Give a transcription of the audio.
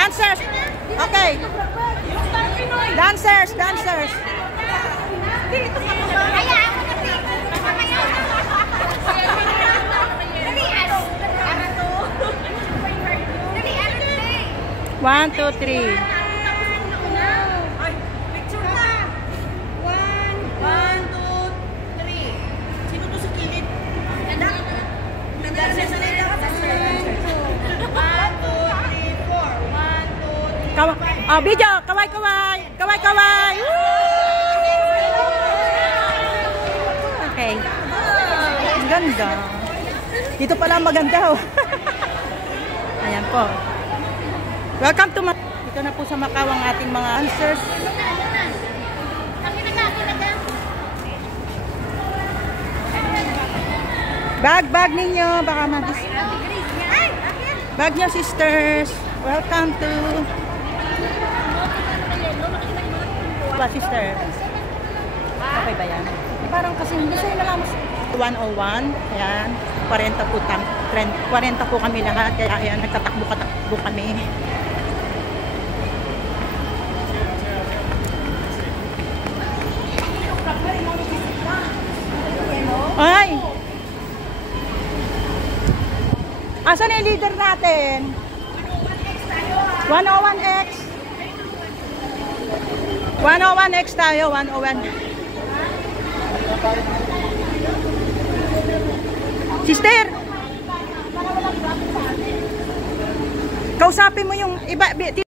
Dancers. Okay. Dancers, dancers. One, two, three. Video, kaway-kaway. Kaway-kaway. Okay. Ang ganda. Dito pala maganda. Ayan po. Welcome to dito na po sa Macau ang ating mga dancers. Bag ninyo. Baka bag nyo, sisters. Welcome to sister. Okay ba yan? Parang kasi hindi sa'yo na lang 101. Ayan. 40 po kami lahat. Kaya ayan, nagtatakbo kami. Ay! Asan yung leader natin? 101X. 101X tayo, 101. Sister! Kausapin mo yung iba.